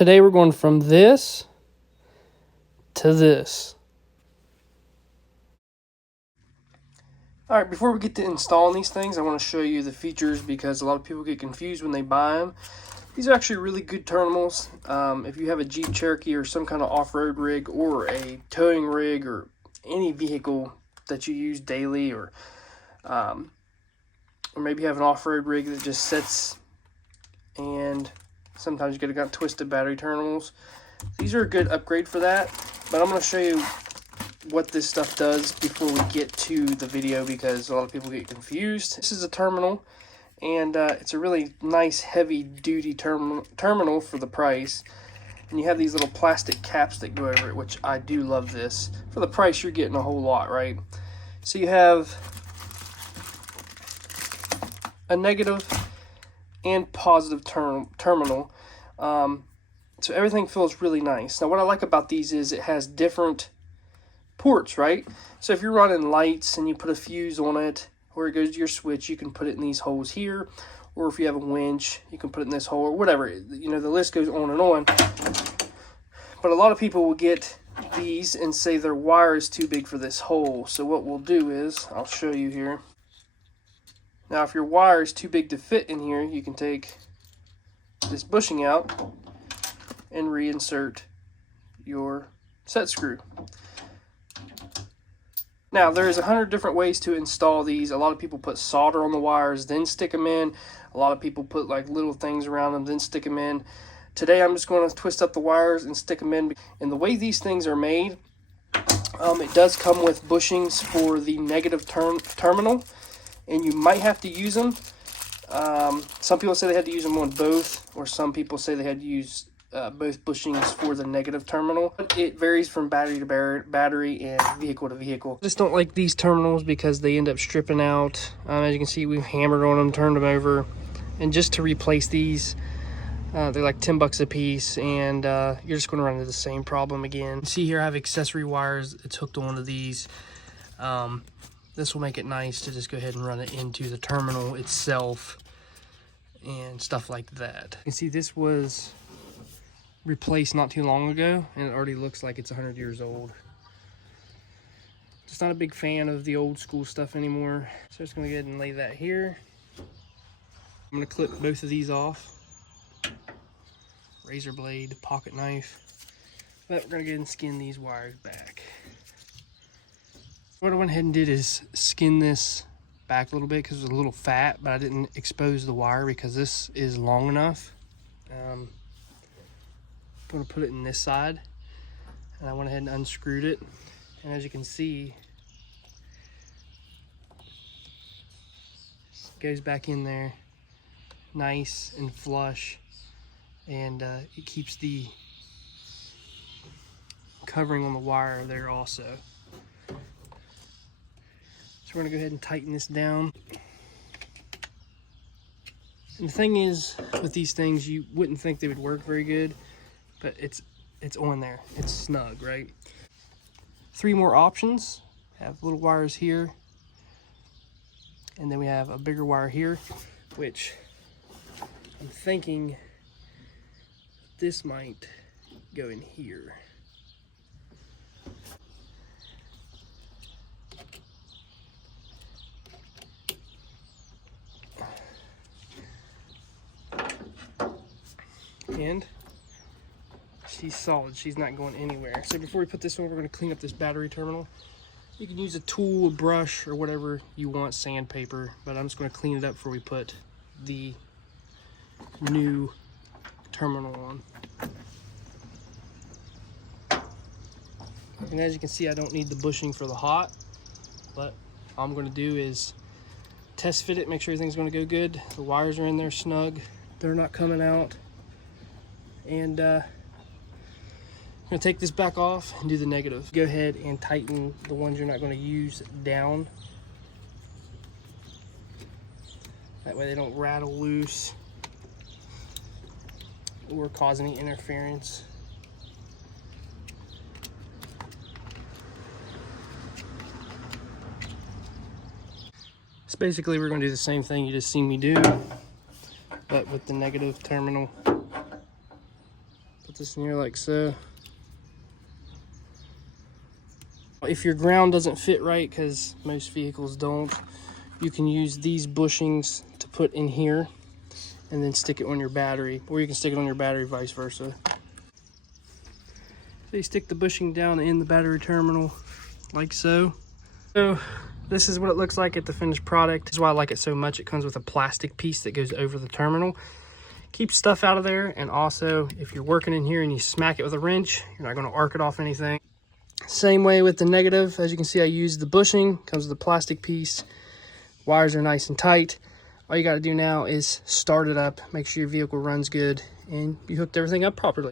Today we're going from this to this. Alright, before we get to installing these things, I want to show you the features because a lot of people get confused when they buy them. These are actually really good terminals. If you have a Jeep Cherokee or some kind of off-road rig or a towing rig or any vehicle that you use daily, or maybe you have an off-road rig that just sits and sometimes you get got twisted battery terminals. These are a good upgrade for that, but I'm going to show you what this stuff does before we get to the video because a lot of people get confused. This is a terminal, and it's a really nice heavy duty terminal for the price, and you have these little plastic caps that go over it, which I do love this. For the price you're getting a whole lot, right? So you have a negative and positive terminal, so everything feels really nice. Now what I like about these is it has different ports, right? So if you're running lights and you put a fuse on it where it goes to your switch, you can put it in these holes here, or if you have a winch you can put it in this hole, or whatever, you know, the list goes on and on. But a lot of people will get these and say their wire is too big for this hole. So what we'll do is, I'll show you here. Now if your wire is too big to fit in here, you can take this bushing out and reinsert your set screw. Now, there's 100 different ways to install these. A lot of people put solder on the wires, then stick them in. A lot of people put like little things around them, then stick them in. Today, I'm just going to twist up the wires and stick them in. And the way these things are made, it does come with bushings for the negative terminal, and you might have to use them. Some people say they had to use them on both, or some people say they had to use both bushings for the negative terminal. It varies from battery to battery and vehicle to vehicle. I just don't like these terminals because they end up stripping out. As you can see, we've hammered on them, turned them over, and just to replace these, they're like 10 bucks a piece, and you're just going to run into the same problem again. See here, I have accessory wires. It's hooked onto these. This will make it nice to just go ahead and run it into the terminal itself and stuff like that. You can see this was replaced not too long ago, and it already looks like it's 100 years old. Just not a big fan of the old school stuff anymore. So I'm just gonna go ahead and lay that here. I'm gonna clip both of these off. Razor blade, pocket knife. But we're gonna go ahead and skin these wires back. What I went ahead and did is skin this back a little bit because it was a little fat, but I didn't expose the wire because this is long enough. I'm going to put it in this side, and I went ahead and unscrewed it, and as you can see, it goes back in there nice and flush, and it keeps the covering on the wire there also. So we're going to go ahead and tighten this down. And the thing is, with these things, you wouldn't think they would work very good, but it's on there. It's snug, right? 3 more options. Have little wires here, and then we have a bigger wire here, which I'm thinking this might go in here. And she's solid, she's not going anywhere. So before we put this on, we're going to clean up this battery terminal. You can use a tool, a brush, or whatever you want, sandpaper, but I'm just going to clean it up before we put the new terminal on. And as you can see, I don't need the bushing for the hot, but all I'm going to do is test fit it, make sure everything's going to go good. The wires are in there snug, they're not coming out. And I'm going to take this back off and do the negative. Go ahead and tighten the ones you're not going to use down. That way they don't rattle loose or cause any interference. So basically we're going to do the same thing you just seen me do, but with the negative terminal Put this in here like so. If your ground doesn't fit right, because most vehicles don't, you can use these bushings to put in here and then stick it on your battery, or you can stick it on your battery vice versa. So you stick the bushing down in the battery terminal like so. So this is what it looks like at the finished product. This is why I like it so much. It comes with a plastic piece that goes over the terminal. Keeps stuff out of there, and also if you're working in here and you smack it with a wrench, you're not going to arc it off anything. Same way with the negative. As you can see, I used the bushing. Comes with a plastic piece. Wires are nice and tight. All you got to do now is start it up, make sure your vehicle runs good, and you hooked everything up properly.